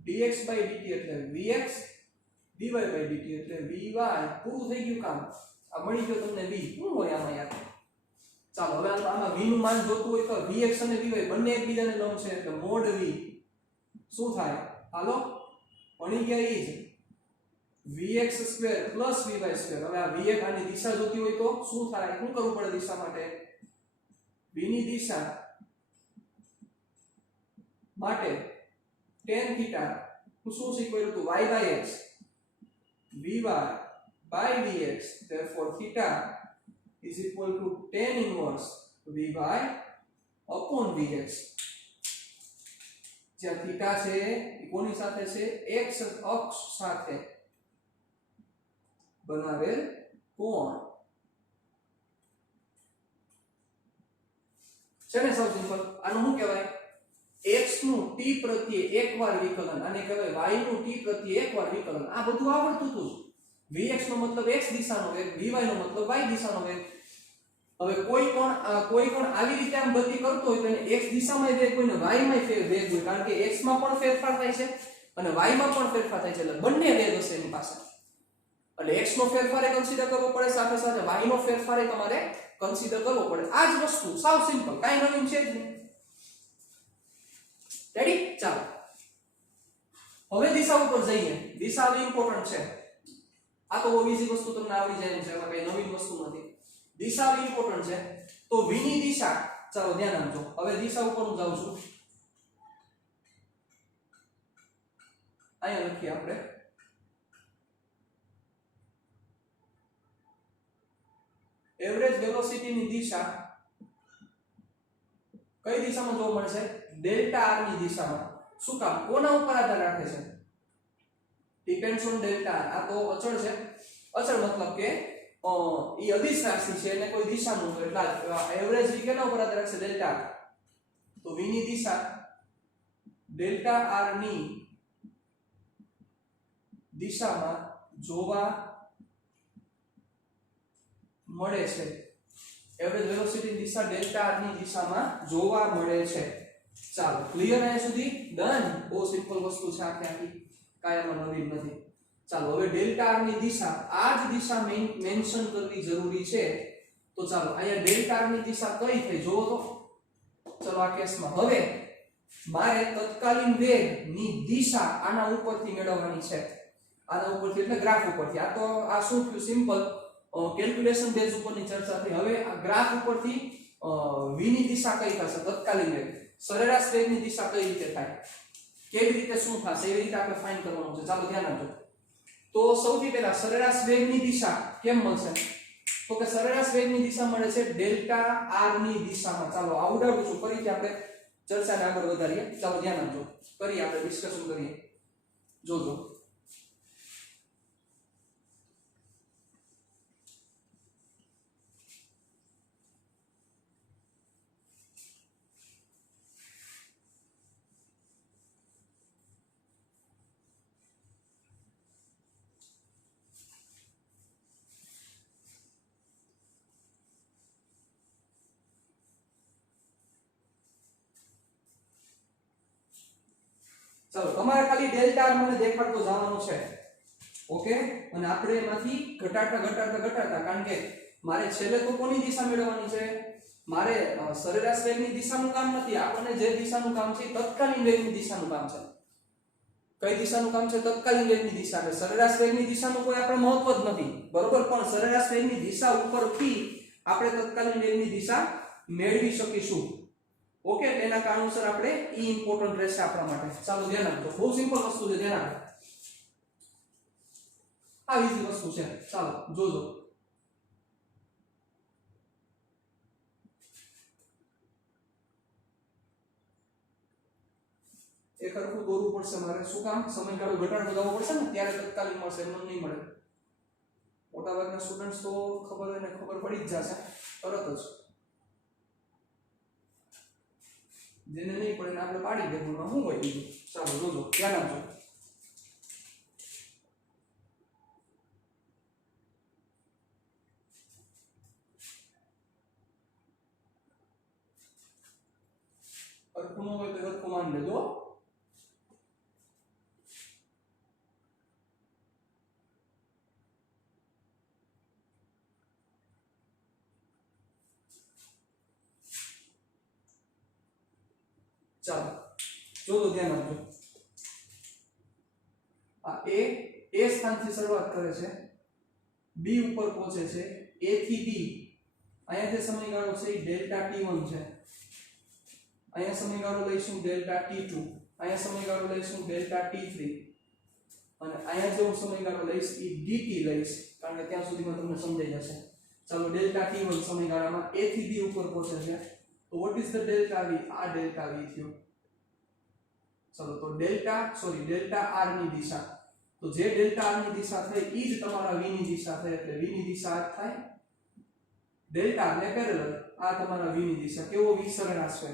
dx by dt એટલે vx, dy by dt એટલે vy. પૂરું થઈ ગયું કામ. આ મળી ગયો તમને v. શું હોય આમાં યાર? ચાલો હવે આમાં v નું માન જોતું હોય તો vx અને vy બંને એકબીજાને લંબ છે એટલે મોડ v શું થાય? હાલો ભણી ગયા ઈ જ vx² + vy². હવે આ vx આની દિશા જોતી હોય તો શું થાય? શું કરવું પડે દિશા માટે? v ની દિશા માટે tan થીટા શું શીખવાયું હતું? y/x vy by dx. therefore theta is equal to tan inverse vy upon vx. જ્યાં થીટા છે એ કોની સાથે છે? x અક્ષ સાથે બનાવેલ કોણ છે ને. સૌ સિમ્પલ. આનું શું કહેવાય? x નું t પ્રત્યે એકવાર વિકલન, આને કહેવાય y નું t પ્રત્યે એકવાર વિકલન. આ બધું આવડતું હતું. vx નો મતલબ x દિશાનો વેગ, vy નો મતલબ y દિશાનો વેગ. હવે કોઈ પણ આવી રીતે આમ ગતિ કરતો હોય તો એને x દિશામાં વેગ હોય ને y માં વેગ હોય, કારણ કે x માં પણ ફેરફાર થાય છે અને y માં પણ ફેરફાર થાય છે, એટલે બંને વેગ હશે એની પાસે. એટલે x નો ફેરફાર એ કન્સિડર કરવો પડે, સાથે સાથે y નો ફેરફાર એ તમારે કન્સિડર કરવો પડે. આ જ વસ્તુ સાવ સિમ્પલ, કાઈ નવીન છે જ નહીં. રેડી? ચાલો હવે દિશા ઉપર જઈએ. દિશા બી ઇમ્પોર્ટન્ટ છે. આ તો ઈઝી વસ્તુ તમને આવડી જાય એમ છે, એમાં કઈ નવીન વસ્તુ નથી. દિશા બી ઇમ્પોર્ટન્ટ છે. તો v ની દિશા, ચાલો ધ્યાન આપજો. હવે દિશા ઉપર હું જાઉં છું. અહીંયા લખીએ આપણે એવરેજ વેલોસિટી ની દિશા કઈ દિશામાં જોવા મળે છે? ડેલ્ટા r ની દિશામાં. શું કામ? કોના ઉપર આધાર રાખે છે? Depends on delta r. આ તો અચળ છે. અચળ મતલબ કે ઈ અદિશ રાશિ છે અને કોઈ દિશાનું હોય, એટલે એવરેજ v કેના ઉપર આધાર રાખશે? Delta r. તો v ની દિશા ડેલ્ટા r ની દિશામાં જોવા મળે છે. એવરેજ વેલોસિટી ની દિશા ડેલ્ટા r ની દિશામાં જોવા મળે છે. ચાલો ક્લિયર અહીંયા સુધી? ડન. બહુ સિમ્પલ વસ્તુ છે આખી આખી, કાયમાં નવીન નથી. ચાલો હવે ડેલ્ટા r ની દિશા, આ જ દિશા મેન્શન કરવી જરૂરી છે. તો ચાલો અહીંયા ડેલ્ટા r ની દિશા કઈ થઈ જોવો તો. ચાલો આ કેસમાં હવે મારે તત્કાલીન વેગની દિશા આના ઉપરથી મેળવવાની છે, આના ઉપરથી એટલે ગ્રાફ ઉપરથી. આ તો આ શું થયું, સિમ્પલ કેલ્ક્યુલેશન બેઝ ઉપરની ચર્ચા થઈ. હવે આ ગ્રાફ ઉપરથી v ની દિશા કઈ થશે, તત્કાલીન વેગ, સરેરાશ વેગની દિશા કઈ રીતે થાય, કેવી રીતે શું થશે, એવી રીતે આપણે ફાઇન્ડ કરવાનું છે. ચાલો ધ્યાન આપજો. તો સૌથી પહેલા સરેરાશ વેગની દિશા કેમ મળશે, તો કે સરેરાશ વેગની દિશા મળે છે ડેલ્ટા r ની દિશામાં. ચાલો આવડાવું છું, ફરીથી આપણે ચર્ચાને આગળ વધારીએ. ચાલો ધ્યાન આપજો, કરીએ આપણે ડિસ્કશન કરીએ. જોજો ચાલો તમારે ખાલી ડેલ્ટા r મને દેખાડતો જવાનું છે. ઓકે, અને આપણે એમાંથી ઘટાડતા કારણ કે મારે છેલ્લે તો કોની દિશા મેળવવાની છે, મારે સરેરાશ વેગની દિશાનું કામ નથી. આપણને જે દિશાનું કામ છે એ તત્કાલીન વેગની દિશાનું કામ છે. કઈ દિશાનું કામ છે, તત્કાલીન વેગની દિશા. એટલે સરેરાશ વેગની દિશાનું કોઈ આપણે મહત્વ જ નથી, બરોબર, પણ સરેરાશ વેગની દિશા ઉપરથી આપણે તત્કાલીન વેગની દિશા મેળવી શકીશું. ઓકે, એના કારણોસર આપણે ઈ ઇમ્પોર્ટન્ટ રહેશે આપણા માટે. ચાલો ધ્યાન આપજો, બહુ સિમ્પલ વસ્તુ છે, ધ્યાન આપો. આ ઈઝી વસ્તુ છે. ચાલો જોજો. એક હરખું દોરવું પડશે મારે. શું કામ, સમયગાળો ઘટાડો જવો પડશે ને, ત્યારે તત્કાલીન મળશે, એમ નહીં મળે. મોટાભાગના સ્ટુડન્ટ્સ તો ખબર હોય ને ખબર પડી જ જશે તરત જ. જેને નહીં પડે ને આપણે પાડી દેવું, શું હોય બીજું. ચાલો જોજો, ધ્યાન આપજો. હરખું ન હોય તો હરખું માન લેજો. ચાલો જોજો, ધ્યાન આપજો. આ એ સ્થાનથી શરૂઆત કરે છે, બી ઉપર પહોંચે છે, એ થી બી. અહીંયા જે સમયગાળો છે એ ડેલ્ટા t1 છે. અહીંયા સમયગાળો લઈશું ડેલ્ટા t2, અહીંયા સમયગાળો લઈશું ડેલ્ટા t3, અને અહીંયા જો સમયગાળો લઈશ એ dt લઈશ, કારણ કે ત્યાં સુધીમાં તમને સમજાઈ જશે. ચાલો ડેલ્ટા t1 સમયગાળામાં a થી b ઉપર પહોંચે છે. તો what is the delta v, આ ડેલ્ટા v થયો. ચલો તો ડેલ્ટા r ની દિશા, તો જે ડેલ્ટા r ની દિશા થઈ ઈ જ તમારા v ની દિશા થઈ, એટલે v ની દિશા આ થાય. ડેલ્ટા ને પેરેલલ આ તમારા v ની દિશા. કેવો v, સરેરાશ છે.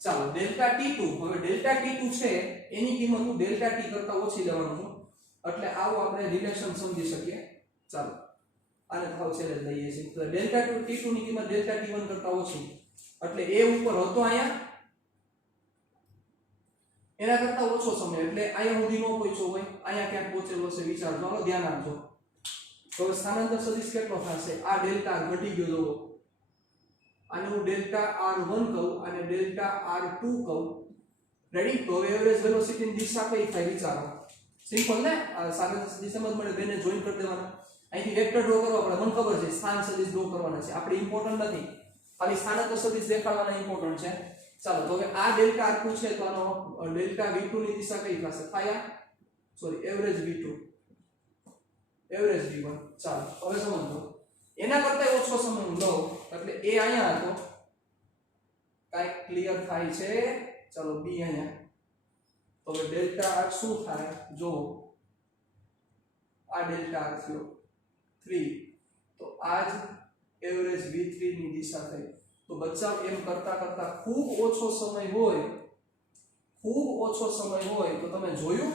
ચાલો ડેલ્ટા t2, હવે ડેલ્ટા t2 છે એની કિંમત હું ડેલ્ટા t કરતા ઓછી લેવાનું છું, એટલે આવો આપણે રિલેશન સમજી શકીએ. ચાલો આને થાવ છેલ્લે લઈએ છીએ. તો ડેલ્ટા t2 ની કિંમત ડેલ્ટા t1 કરતા ઓછી, એટલે એ ઉપર હતો અહીંયા, એના કરતા ઓછો સમય, એટલે અહીંયા સુધી નો પહોંચ્યો હોય, અહીંયા ક્યાંક પહોંચેલો છે. વિચાર ચાલો ધ્યાન આપજો. તો સ્થાનાંતર સદિશ કેટલો થશે, આ ડેલ્ટા ઘટી ગયો જોવો, આને હું ડેલ્ટા r1 કહું અને ડેલ્ટા r2 કહું. રેડી. તો એવરેજ વેલોસિટી ની દિશા કઈ થાય વિચારો. સિમ્પલ ને, આ સ્થાનાંતર સદિશ સમજ મળે, બેને જોઈન કરી દેવાના. અહીંથી વેક્ટર ડ્રો કરવા પડે, મને ખબર છે સ્થાન સદિશ ડ્રો કરવાના છે, આપણે ઇમ્પોર્ટન્ટ નથી, ખાલી સ્થાનાંતર સદિશ દેખાડવાના ઇમ્પોર્ટન્ટ છે. ચાલો તો હવે આ ડેલ્ટા r2 છે, તો આનો ડેલ્ટા v2 ની દિશા કઈ થશે, એવરેજ v2, એવરેજ v1. ચાલો હવે સમજો, એના કરતા ઓછો સમય લો, એટલે a અહીંયા હતો, કાઈ ક્લિયર થાય છે. ચાલો b અહીંયા, તો હવે ડેલ્ટા r શું થાય જો, આ ડેલ્ટા r થયો 3, તો આ જ એવરેજ v3 ની દિશા થઈ. તો બચ્ચા એમ કરતા કરતા ખૂબ ઓછો સમય હોય તો તમે જોયું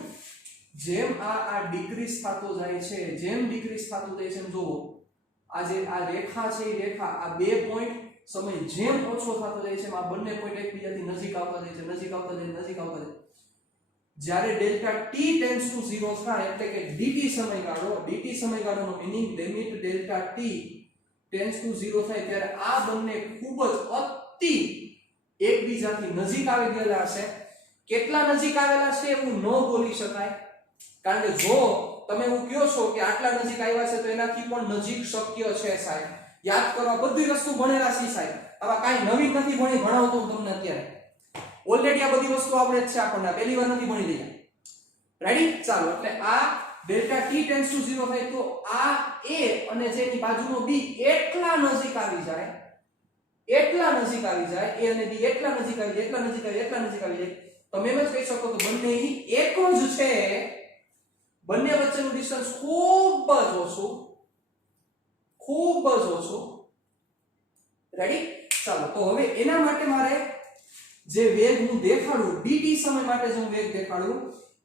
જેમ આ ડિક્રીઝ થતો જાય છે, જેમ ડિક્રીઝ થતો જાય છે, જોવો આ જે આ રેખા છે, એ રેખા આ બે પોઈન્ટ સમય જેમ ઓછો થતો જાય છે, આ બંને પોઈન્ટ એકબીજાથી નજીક આવતા જાય છે, નજીક આવતા જાય. જ્યારે ડેલ્ટા t ટેન્ડ્સ ટુ 0 થાય, એટલે કે dt સમયગાળોનો meaning limit delta t tends to 0 થાય, ત્યારે આ બંને ખૂબ જ અતિ એકબીજાથી નજીક આવી ગયેલા હશે. કેટલા નજીક આવેલા છે એવું ન બોલી શકાય, કારણ કે જો તમે એવું કહો છો કે આટલા નજીક આવ્યા છે તો એનાથી પણ નજીક શક્ય છે સાહેબ. યાદ કરો, આ બધી વસ્તુ ભણેલા છે સાહેબ, આવા કાંઈ નવીન નથી ભણાવતો હું તમને અત્યારે. ઓલરેડી આ બધી વસ્તુ આવડે જ છે આપણને, પહેલી વાર નથી ભણી લઈએ. રેડી? ચાલો, એટલે આ ડેલ્ટા t ટેન્ડ્સ ટુ 0 થાય તો આ a અને જેની બાજુનો b એટલા નજીક આવી જાય, એટલા નજીક આવી જાય, a અને b એટલા નજીક આવી જાય, એટલા નજીક આવી જાય, એટલા નજીક આવી જાય, તમે એમ જ કહી શકો તો બંને એક જ છે, બંને વચ્ચેનું ડિસ્ટન્સ ખૂબ જ ઓછું, ખૂબ જ ઓછું. રેડી? ચાલો, તો હવે એના માટે મારે જે વેગ હું દેખાડું, dt સમય માટે જે હું વેગ દેખાડું,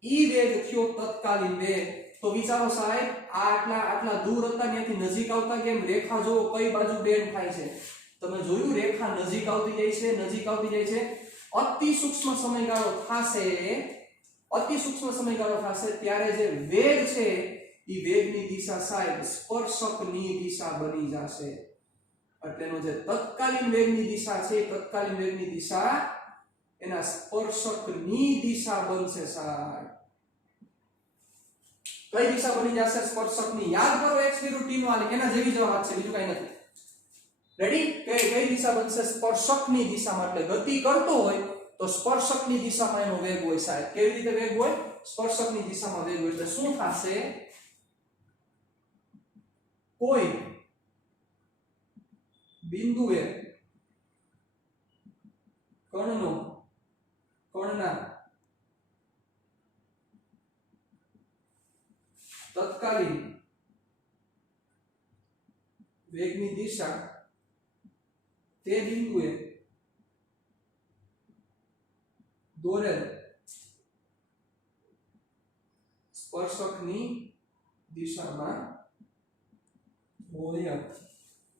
ઈ વેગ થયો તત્કાલીન વેગ. તો વિચારો સાહેબ, આ આટલા દૂર હતા ત્યાંથી નજીક આવતા કેમ રેખા જો કઈ બાજુ બેન્ડ થાય છે. તમે જોયું, રેખા નજીક આવતી જાય છે, નજીક આવતી જાય છે. અતિ સૂક્ષ્મ સમયગાળો થશે, અતિ સૂક્ષ્મ સમયગાળો થશે ત્યારે જે વેગ છે ઈ વેગની દિશા સાહેબ સ્પર્શકની દિશા બની જશે. એટલે એનો જે તત્કાલીન વેગની દિશા છે, તત્કાલીન વેગની દિશા એના સ્પર્શકની દિશા બનશે સાહેબ. કઈ દિશા બની જશે? સ્પર્શકની. યાદ કરો, x વિરુદ્ધ t નો આલેખ એના જેવી જવાબ છે, બીજું કઈ નથી. રેડી? કઈ દિશા બનશે? સ્પર્શકની દિશામાં. એટલે ગતિ કરતો હોય તો સ્પર્શકની દિશામાં એનો વેગ હોય સાહેબ. કેવી રીતે વેગ હોય? સ્પર્શકની દિશામાં વેગ હોય. એટલે શું થશે? કોઈ બિંદુએ કણના તત્કાલીન વેગની દિશા તે બિંદુએ દોરેલ સ્પર્શકની દિશામાં હોય.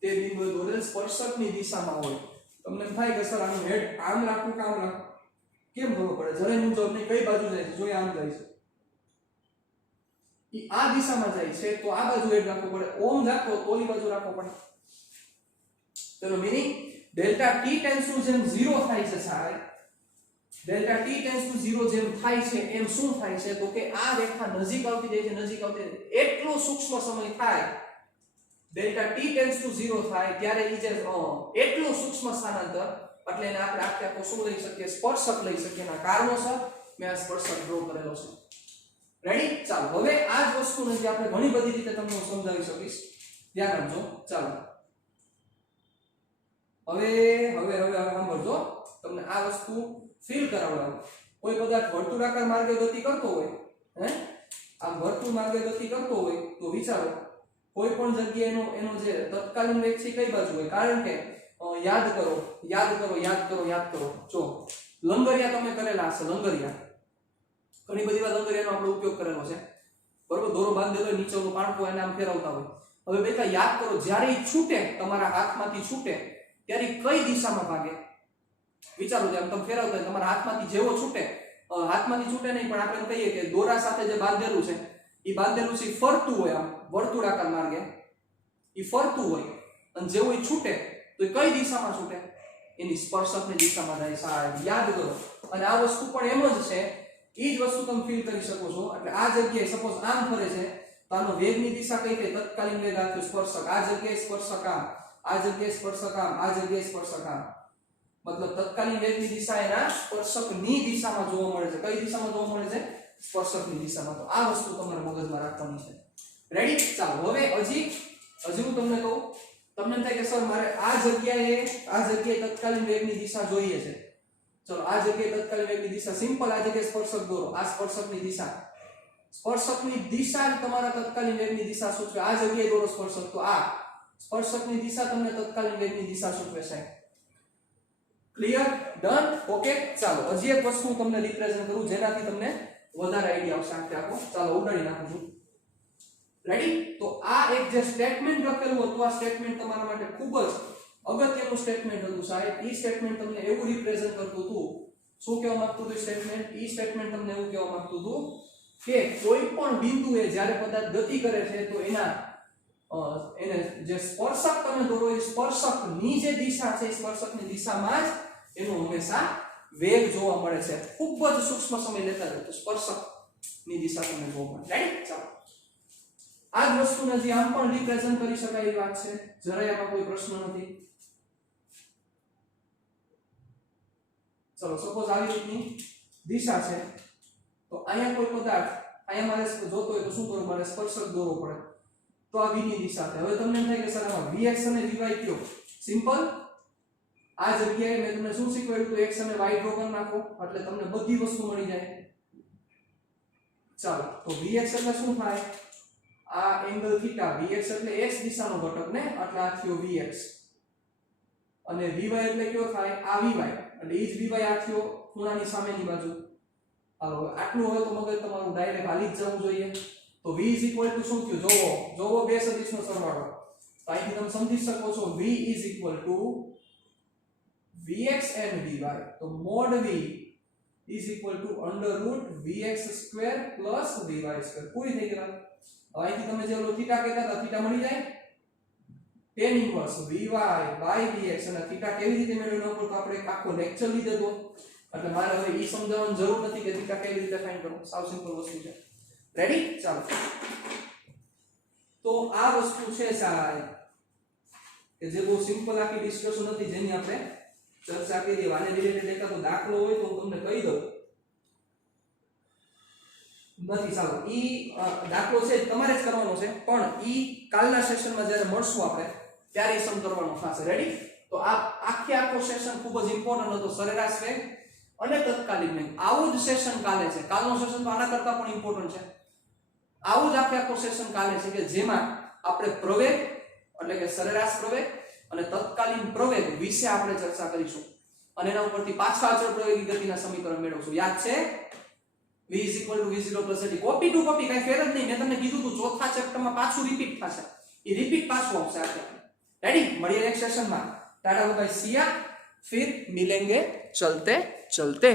તે બિંદુએ દોરેલ સ્પર્શકની દિશામાં હોય. તમને થાય કે સર આનું હેડ આમ રાખવું કે આમ રાખવું, કેમ ખબર પડે? જરાય મુજબ નહીં, કઈ બાજુ જાય છે? જોઈએ, આમ જાય છે, ઈ આ દિશામાં જાય છે તો આ બાજુ હેડ રાખવું પડે. ઓમ રાખો તો ઓલી બાજુ રાખવો પડે. તેનો meaning delta t tends two જેમ 0 થાય છે સાહેબ, ડેલ્ટા t ટેન્ડ્સ ટુ 0 જેમ થાય છે એમ શું થાય છે તો કે આ રેખા નજીક આવતી જાય છે, નજીક આવતી જાય છે. એટલો સૂક્ષ્મ સમય થાય, ડેલ્ટા t ટેન્ડ્સ ટુ 0 થાય ત્યારે ઈ જે એટલો સૂક્ષ્મ સ્થાનાંતર, એટલે એને આપણે આખો શું લઈ શકીએ? સ્પર્શક લઈ શકીએ. એના કારણોસર મેં આ સ્પર્શક ડ્રો કરેલો છે. રેડી? ચાલો, હવે આ જ વસ્તુને જે આપણે ઘણી બધી રીતે તમને હું સમજાવી શકીશ, ધ્યાન આપજો. ચાલો, હવે સાંભળજો, તમને આ વસ્તુ ફીલ કરાવડાવું. કોઈ પદાર્થ વર્તુળાકાર માર્ગે ગતિ કરતો હોય, આ વર્તુળ માર્ગે ગતિ કરતો હોય તો વિચારો, કોઈ પણ જગ્યાએ એનો જે તત્કાલીન વેગ છે કઈ બાજુ હોય? કારણ કે યાદ કરો. જો લંગરિયા તમે કરેલા હશે, લંગરિયા ઘણી બધી વાર લંગરિયાનો આપણે ઉપયોગ કરેલો છે, બરોબર? દોરો બાંધેલો નીચેનું પાણકું એને આમ ફેરવતા હોય. હવે બેટા યાદ કરો, જ્યારે ઈ છૂટે, તમારા હાથમાંથી છૂટે ત્યારે કઈ દિશામાં ભાગે? વિચારો, જેમ તમે ફેરવતા હોય, તમારા હાથમાંથી જેવો છૂટે, હાથમાંથી છૂટે નહીં પણ આપણે કહીએ કે દોરા સાથે જે બાંધેલું છે ઈ બાંધેલું છે, ફરતું હોય, આમ વર્તુળાકાર માર્ગે ઈ ફરતું હોય, અને જેવો ઈ છૂટે તો એ કઈ દિશામાં છૂટે? એની સ્પર્શકની દિશામાં જાય સાહેબ. યાદ કરો. અને આ વસ્તુ પણ એમ જ છે, ઈ જ વસ્તુ તમે ફીલ કરી શકો છો. એટલે આ જગ્યાએ સપોઝ આમ ફરે છે તો આનો વેગની દિશા કઈ થઈ? તત્કાલીન વેગ આપ્યો સ્પર્શક. આ જગ્યાએ સ્પર્શક આમ, આ જગ્યાએ સ્પર્શક આમ, આ જગ્યાએ સ્પર્શક આમ. મતલબ તત્કાલીન વેગની દિશા એના સ્પર્શકની દિશામાં જોવા મળે છે. કઈ દિશામાં જોવા મળે છે? સ્પર્શકની દિશામાં. તો આ વસ્તુ તમારે મગજમાં રાખવાની છે. રેડી? ચાલો, હવે હજી હું તમને કહું, તમને એમ થાય કે સર મારે આ જગ્યાએ તત્કાલીન વેગની દિશા જોઈએ છે. ચલો, આ જગ્યાએ તત્કાલીન વેગની દિશા સિમ્પલ, આ જગ્યાએ સ્પર્શક દોરો, આ સ્પર્શકની દિશા, સ્પર્શકની દિશા જ તમારા તત્કાલીન વેગની દિશા સૂચવે. આ જગ્યાએ દોરો સ્પર્શક, તો આ સ્પર્શકની દિશા તમને તત્કાલીન વેગની દિશા સૂચવે છે. ક્લિયર? ડન? ઓકે. ચાલો, હજી એક વસ્તુ તમને રિપ્રેઝન્ટ કરું જેનાથી તમને વધારે આઈડિયા આવશે આખો. ચાલો, ઉડાડી નાખું છું. રેડી? તો આ એક જે સ્ટેટમેન્ટ લખેલું હતું, આ સ્ટેટમેન્ટ તમારા માટે ખૂબ જ અગત્યનું સ્ટેટમેન્ટ હતું સાહેબ. ઈ સ્ટેટમેન્ટ તમને એવું રિપ્રેઝન્ટ કરતું હતું, શું કહેવા માંગતું હતું સ્ટેટમેન્ટ? ઈ સ્ટેટમેન્ટ તમને એવું કહેવા માંગતું હતું કે કોઈ પણ બિંદુએ જ્યારે પદાર્થ ગતિ કરે છે તો એને જે સ્પર્શક તમે દોરો, એ સ્પર્શકની જે દિશા છે, સ્પર્શકની દિશામાં જ એનું હંમેશા વેગ જોવા મળે છે. ખૂબ જ સૂક્ષ્મ સમય લેતા રહે તો સ્પર્શકની દિશા તમને જોવા મળે. રાઈટ? ચાલો, આ જ વસ્તુને જે આમ પણ રિપ્રેઝન્ટ કરી શકાય એવી વાત છે. જરાય આમાં કોઈ પ્રશ્ન નથી. ચલો, સપોઝ આવી રીતની દિશા છે, તો અહીંયા કોઈ પદાર્થ અહીંયા મારે જોતો હોય તો શું કરવું પડે? સ્પર્શક દોરવો પડે. તો આ v ની દિશા છે. હવે તમને એમ થાય કે સર આમાં vx અને vy કયો? સિમ્પલ. આ જગ્યાએ મેં તમને શું શીખવાડ્યું? તો x અને y ડ્રો કરી નાખો એટલે તમને બધી વસ્તુ મળી જાય. ચાલો, તો vx એટલે શું થાય? આ એંગલ થીટા, vx એટલે x દિશાનો ઘટક ને, એટલે આ થયો vx. અને vy એટલે કયો થાય? આ vy. એટલે ઈ જ vy આ થયો ખૂણાની સામેની બાજુ. હાલો, આટલું હવે તો મગજ તમારું ડાયરેક્ટ હાલી જ જવું જોઈએ. તો v શું થયું? જોવો બે સદિશનો સરવાળો. તો અહીંથી તમે સમજી શકો છો v vx and vy. તો mod v √vx² plus vy². પૂરી થઈ ગઈ વાત. અહીંથી તમે જે ઓલો થીટા કહેતા હતા, થીટા મળી જાય. tan inverse vy by vx. અને થીટા કેવી રીતે મેળવવાનો? તો આપણે એક આખો લેક્ચર લીધો હતો, એટલે મારે હવે ઈ સમજાવવાની જરૂર નથી કે થીટા કેવી રીતે ફાઇન્ડ કરવો. સાવ સિમ્પલ વસ્તુ છે. રેડી? ચાલો, તો આ વસ્તુ છે સાહેબ કે જે બહુ સિમ્પલ આખી ડિસ્કશન હતી, જેની આપણે ચર્ચા કરી. આને રિલેટેડ એકાદો દાખલો હોય તો હું તમને કહી દઉં. નથી, ચાલો, ઈ દાખલો છે તમારે જ કરવાનો છે, પણ ઈ કાલના સેશનમાં જ્યારે મળશું આપણે ત્યારે સમ કરવાનો થશે. રેડી? તો આ આખો સેશન ખૂબ જ ઇમ્પોર્ટન્ટ હતો. સરેરાશ વેગ અને તત્કાલીન વેગ. આવું જ સેશન કાલે છે. કાલનો સેશન તો આના કરતા પણ ઇમ્પોર્ટન્ટ છે. આવું જ આખો સેશન કાલે છે કે જેમાં આપણે પ્રવેગ એટલે કે સરેરાશ પ્રવેગ અને તત્કાલીન પ્રવેગ વિશે આપણે ચર્ચા કરીશું, અને એના ઉપરથી પાછા અચળ પ્રવેગી ગતિના સમીકરણ મેળવશું. યાદ છે? v v0 + at. Copy to copy, કઈ ફેર જ નહીં. મેં તમને કીધું હતું ચોથા ચેપ્ટરમાં પાછું રિપીટ થશે. એ રિપીટ પાછું આવશે આપણે. રેડી? મળીએ નેક્સ્ટ સેશનમાં. टाटा बाय बाय, सिया, फिर मिलेंगे चलते चलते.